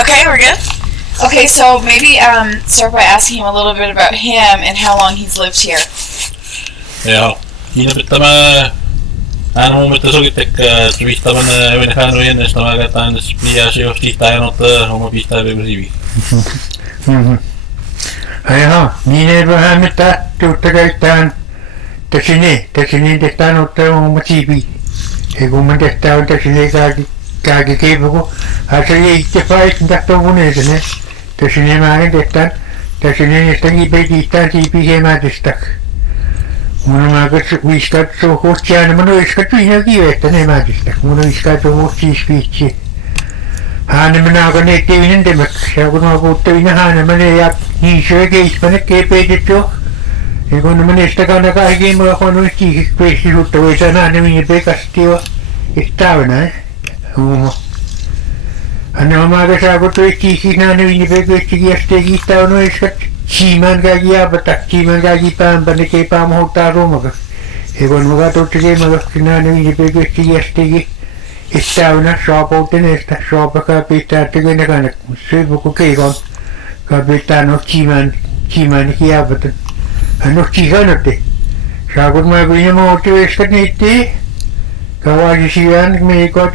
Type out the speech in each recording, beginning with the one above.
Okay, we're good. Okay, so maybe start by asking him a little bit about him and how long he's lived here. Joo. Siinä tämä hän on mielestä sokitek tuistavan venähän viennestä magataan spias jo stistajanut homma pistää vielä sivi. Jaha, niin ei vähän mitään tuutta käyttään tässä tehtään ottaa homma siipi. Ei kun mä tehtään on tässä kaikki keipä kun hän se ei itse paikka tahtoa koneeseen. Tässä mä tehtään tässä niistä kipeitistään siipi hemätistä. Mun on viskat kohti aina, mun on viskat siinä kivestä hemätistä. Mun on viskat kohti siis viitsi. Hän menee aika nettivinen temäksi, ja kun on puhuttavina hän menee ja niin syö keispäne kepeitet jo. Ja kun menee sitä kannaa kaikkiin, mä oon noin siikiksi peissi suutta, voi sanoa hän minne pekasti jo. Eikö täynnä, hän on aika saako toi siikiksi hän minne pekasti kiesteekin täynnä iskat. Siiman kaikki jääpätä, siiman kaikki päänpänne keipää muhuttaa ruumakas. Ja kun mä katsoin tekemäkästi hän minne pekasti kiesteekin. Täynnä saapuuteneesta saapakaa pitää tekemään kannat syöpukko keikon. Kaa pitää no siiman jääpätä. Hän on siikanotte. Saakut mä pinna muutti veskat niitti. Kavasi sijaan meikot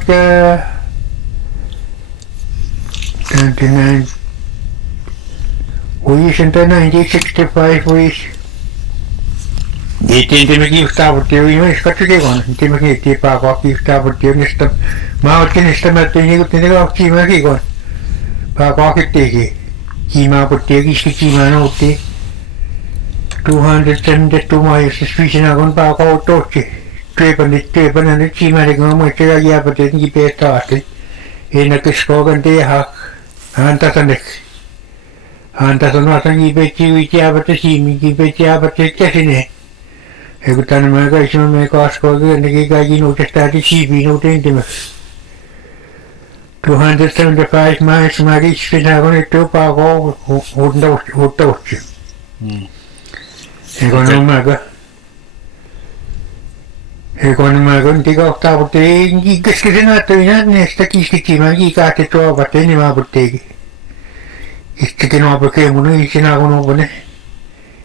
Tänti näin. Vuisi on 1965 vuisi. Niittiin tämä kiustaavuttiin viimeis katso kekon. Tämä kiittiin paakaa kiustaavuttiin niistä. Mä otin niistä mä tein niinku tein teka kiimaa kekon. Paakaa kitteekin. Kiimaa puttiin ja kiski kiimaa nouttiin. Tuhandet tänne tumaajustas viisinä kun paakaa tohti. Työpänä nyt kiimaa tekemään muista ja jääpäteet kipeät taasti. Ei näköis kookan tehdä. Hän tasanek. Hän tasanaasan kipeät siivit jääpätä siimin kipeät jääpäteet käsineen. Ja kun tänne mä käisin, mä kaskoa kyönnekin kaikki uudestaan siipiin uuden ensimmäksi. 1975 mä ristin kun nyt jopa uutta otsi. Ja kun mä kun tikahtaa, mutta ei keskeisen näyttävinä näistä kiskittiin mä kiikahti tuovat ennen mä putteekin. Istäkin naapakeen mun ei sinä kun opane.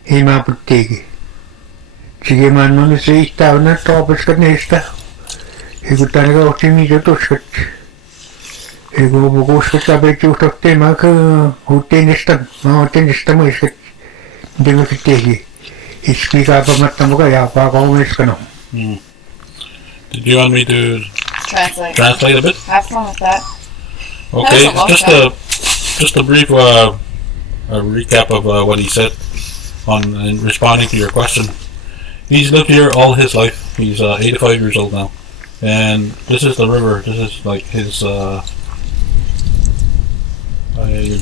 Ei mä putteekin. Sige man on se täynnä taapaskat niistä. Ja kun tänne kohti mitä tuskat. Ja kun mä kuskat läpi juhtohteen mä otin niistä muiskat. Mitä mä teki. Iski kaipamatta mukaan jaapaa kaumeskana. Did you want me to translate a bit? Have fun with that. Okay, just a brief recap of what he said in responding to your question. He's lived here all his life. He's 85 years old now, and this is the river. This is like his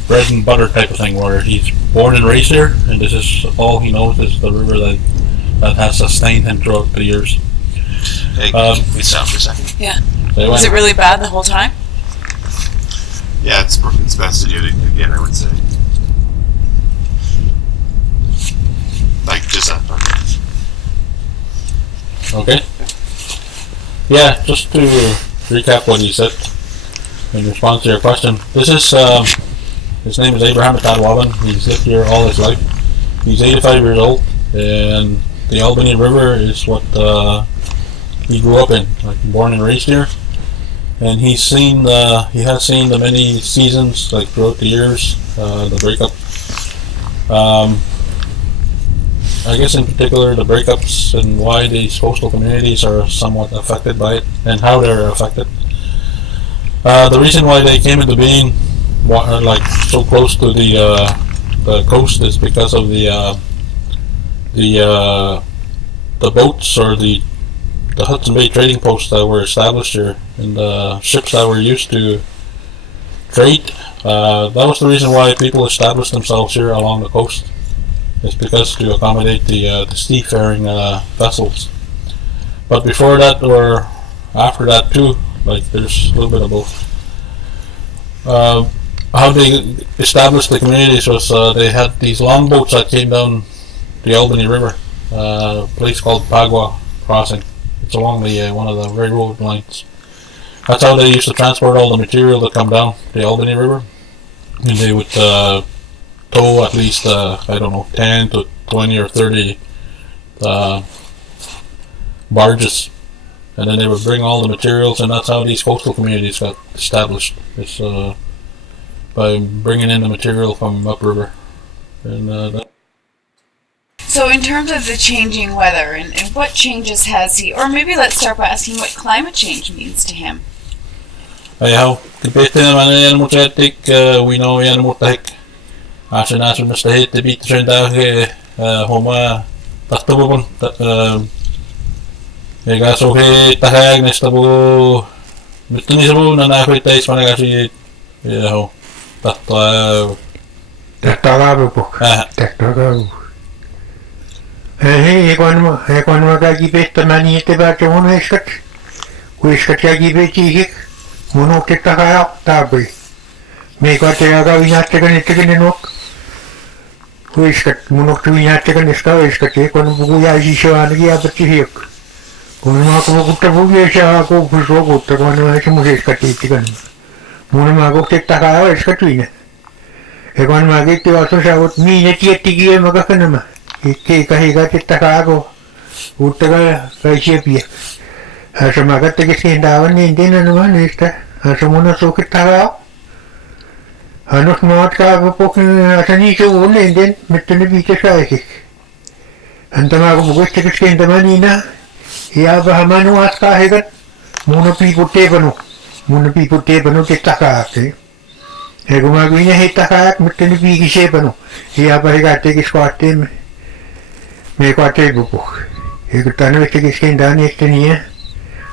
bread and butter type of thing, where he's born and raised here, and this is all he knows is the river that has sustained him throughout the years. Hey, can we stop for a second? Yeah. Was it really bad the whole time? Yeah, it's best to do it again, I would say. Like just that part. Okay. Yeah, just to recap what he said in response to your question. This is his name is Abraham Metatawabin. He's lived here all his life. He's 85 years old, and the Albany River is what he grew up in, like born and raised here. And he has seen the many seasons, like throughout the years, the breakup. I guess in particular the breakups and why these coastal communities are somewhat affected by it and how they're affected. The reason why they came into being like so close to the coast is because of the boats or the Hudson Bay trading posts that were established here and the ships that were used to trade. That was the reason why people established themselves here along the coast. It's because to accommodate the seafaring vessels. But before that or after that too, like there's a little bit of both. How they established the communities was they had these long boats that came down the Albany River, a place called Pagua Crossing. It's along the one of the railroad lines. That's how they used to transport all the material that come down the Albany River. and they would tow at least 10 to 20 or 30 barges, and then they would bring all the materials, and that's how these coastal communities got established. It's by bringing in the material from upriver. And So in terms of the changing weather, and what changes has he, or maybe let's start by asking what climate change means to him. Ayaw, kipete naman yan mo chatik, we know yan mo tahik. Asa nasa mas tahit, tibit siya dahil homa taktabubon. Gaso he tahag nestabo mitunisabo na nakuitais managasi yaho takta Tahtaravupuk. Tahtaravupuk. Ekon kaki pestamani ette mun eskat. Kuiskat kaki petihik. Munok tahaya tabi. Mekate aga vinattekan ettekan nok. Kuiskat munok vinattekan eska eskat ekon bukuya isishaanagi apatihik. Kun maako kutta bukuya ko kuso kutta kun esimus eskat ettekan. Mun maako tahaya eskat vina. Ekon maaki tivaso saavut miine tiettikiä makakanama. Ikke kahiga tahako. Uttaga kaisiapia. Asa makattaki sindaavan niin tinanama niistä. Asa mun sukit tahao. Anus maat kaavapokin asa niissä uun niin mutta ne viite saisik. Antamaako pukustakin sindama niina. Ja vähän manu askaa hekat. Mun piiput teepanu tahkaakse. Kun mä kuin heittää kaat, mutta ne piikisepanu. Ja pahikat skaatte me kaatte puku. Kun tänne keskentaan niin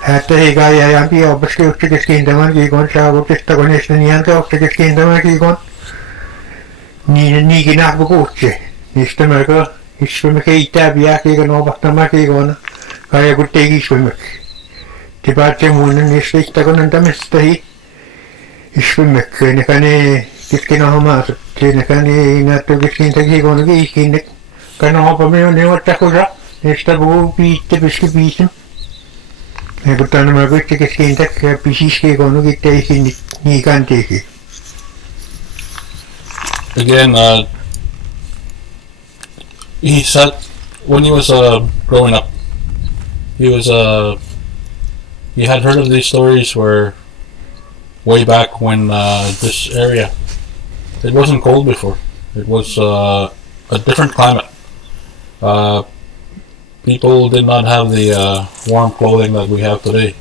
että heikä jäjämpi oppaske keskentämään kiikon saavutesta koneesta niin kautta keskentämään kiikon. Niinkin nähpä kuutse. Niistä melko iskumme keittää piää kiikon opahtamaan kiikon. Kaja kun teki iskummeksi. Te päätte muinen niistä istakon antamista hii. Iskummekki, nekä ne kesken homaasut. Nekä ne näyttää keskentä kiikon kiikinne. Kana hopamme on ne ottakusa. Niistä puhuu piitte pyski piisin. Ja kun tänne mä kuitenkin keskentä pisiski kun kitteihin niin kanteekin. again, he said when he was growing up, he had heard of these stories where way back when this area, it wasn't cold before. It was a different climate. People did not have the warm clothing that we have today.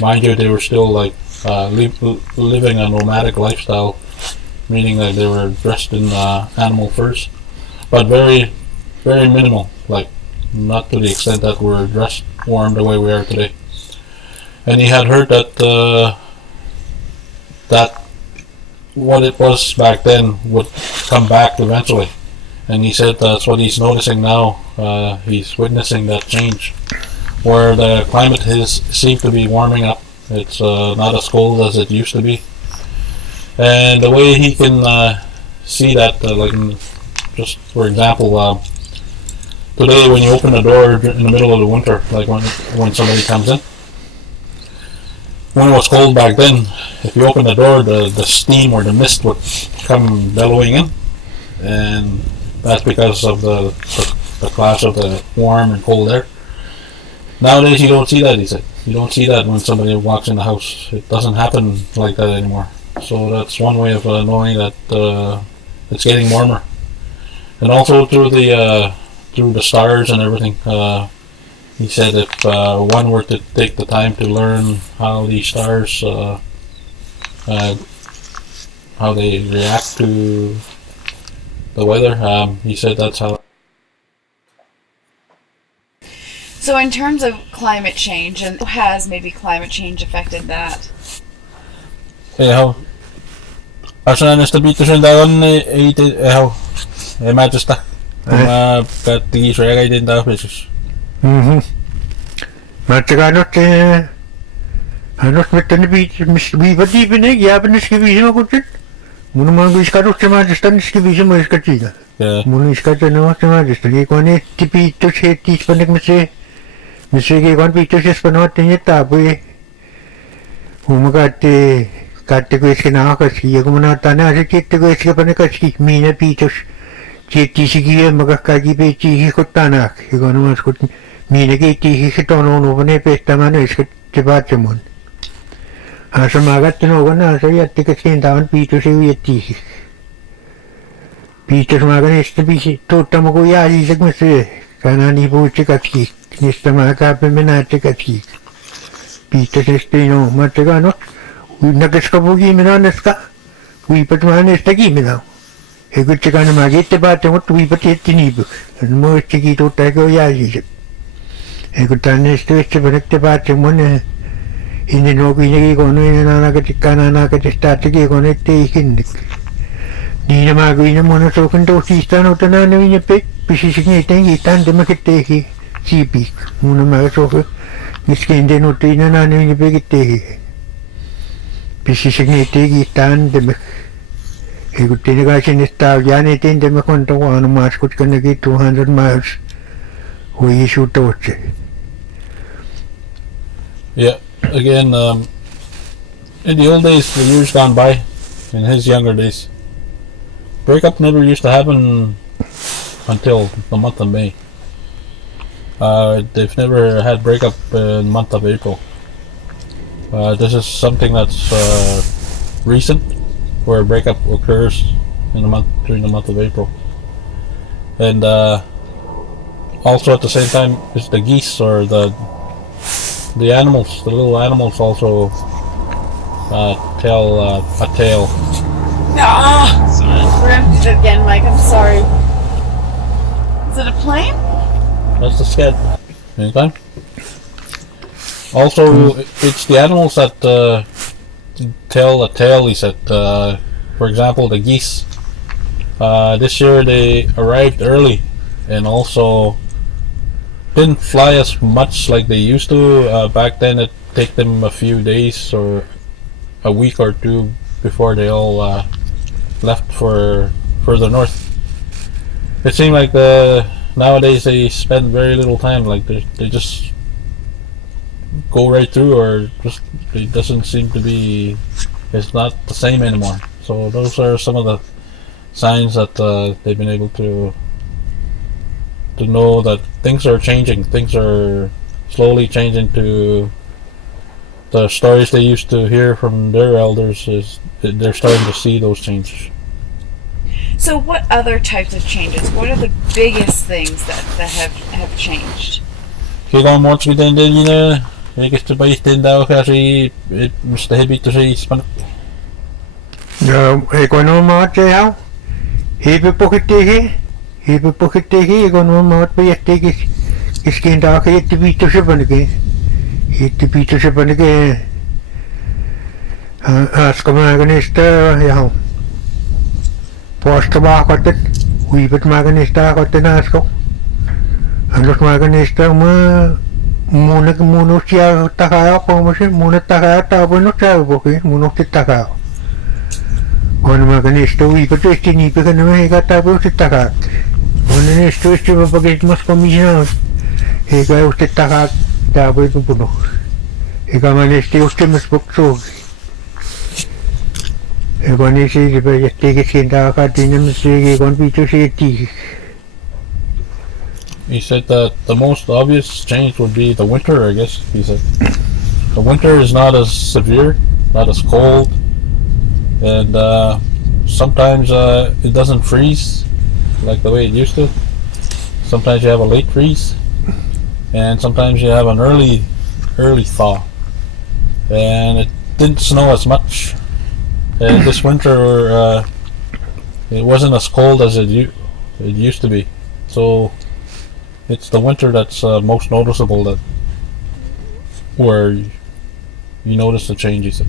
Mind you, they were still like living a nomadic lifestyle, meaning that they were dressed in animal furs, but very, very minimal, like not to the extent that we're dressed warm the way we are today. And he had heard that that what it was back then would come back eventually. And he said that's what he's noticing now. He's witnessing that change, where the climate seems to be warming up. It's not as cold as it used to be. And the way he can see that, like just for example, today when you open the door in the middle of the winter, like when somebody comes in, when it was cold back then, if you open the door, the steam or the mist would come bellowing in, and that's because of the clash of the warm and cold air. Nowadays you don't see that, he said. You don't see that when somebody walks in the house. It doesn't happen like that anymore. So that's one way of knowing that it's getting warmer. And also through the stars and everything. He said if one were to take the time to learn how these stars, how they react to the weather, he said that's how. So in terms of climate change, and how has maybe climate change affected that? How? Asa na stabilito siya daon how? Majesta. Kati siya kay din daw pesos. Matganot mit den wie verdienen ja bin ich gewesen gut. Mun man ich kann doch mal das dann gewesen mal ich kann. Ja. Mun ich kann noch mal das die kone tipi to se tis panek me se ke kon pito se spanot ni tabu. Umagate Kattekuiski naakaski ja kun mä näytän nää se tiettäkuiski panekaski minä piitos tiettiisikin emmakakkaakin peittiisikin kun tänään ja kun mä skut minä keittiisikin se tononu pane pehtämään öiskät se vaatsemun. Asa mä katson oon nää se jättikäs kentaan piitos ja jättiisikin. Piitos mä kanesta piisi tuottama kun jääsissä kun syö. Kana niin puhutse katki. Nistä mä kääpä me näette katki. Piitos estei no. Mä tekaan no. Näköska puhukin minä anneska. Viipat mä anneesta kiiminä. Ei kutsekaan mä kette päätä, mutta viipat jätti niipyk. Mä oitsikin tuota eikö jääsissä. Ei kun tännestä öistä panette päätä mun. Ennen on kuitenkin kun ennen anakatikkaan anakatista teki kun ettei ikinne. Niin mä kuin mun sokan tosistaan otan aina minne pysisikin etenkin täntemäkin teki siipiik. Mun mä sokan miskenten otin aina minne pekittekin. Pysisikin etenkin täntemäkin. Ei kun teine kai sinne täällä jääneet entämä kun tuohon maaskutkan näki 200 miles. Voi isu tootse. Yeah, again, in the old days, the years gone by, in his younger days, breakup never used to happen until the month of May. They've never had breakup in the month of April. This is something that's recent, where breakup occurs in the month during the month of April, and also at the same time, is the geese or the animals, the little animals also tell a tale. Ah! We're gonna do it again, Mike. I'm sorry. Is it a plane? That's the sked. Anytime. Also, it's the animals that tell a tale. He said, for example, the geese. This year they arrived early, and also didn't fly as much like they used to. Back then, it take them a few days or a week or two before they all left for further north. It seemed like nowadays they spend very little time. Like they just go right through, or just it doesn't seem to be. It's not the same anymore. So those are some of the signs that they've been able to know that things are changing. Things are slowly changing to the stories they used to hear from their elders. Is they're starting to see those changes. So what other types of changes? What are the biggest things that have changed? Kailan mo sa gitan din na gusto ba itindaw kasi Mr. Heavy to say Spanish. Ja ekonomaat ja. Hiipi pokittehi ekonomaat pajattekin. Kiskin taaka jätti piittosen panike. Jätti piittosen panike. Askamääränistä ja posta vaakatet. Huipet määränistä akatten asko. Annos määränistä munus ja takaa pommosen. Munut takaa taapunut saavukokin. Munusti takaa. On määränistä huipet yhti niipäkän nämä eikä taapunut takaa. On näistä yhti vapakeitmas komisinaan. Eikä yhti takaa taapunut punut. Eikä mä näistä yhtimäs puksuukin. Eikä niin siitä jättiikin siinä takaa tiinämässäkin kun pitäisi jättiikin. He said that the most obvious change would be the winter, I guess. He said the winter is not as severe, not as cold, and sometimes it doesn't freeze like the way it used to. Sometimes you have a late freeze, and sometimes you have an early thaw, and it didn't snow as much. And this winter, it wasn't as cold as it used to be. So it's the winter that's most noticeable, that where you notice the changes.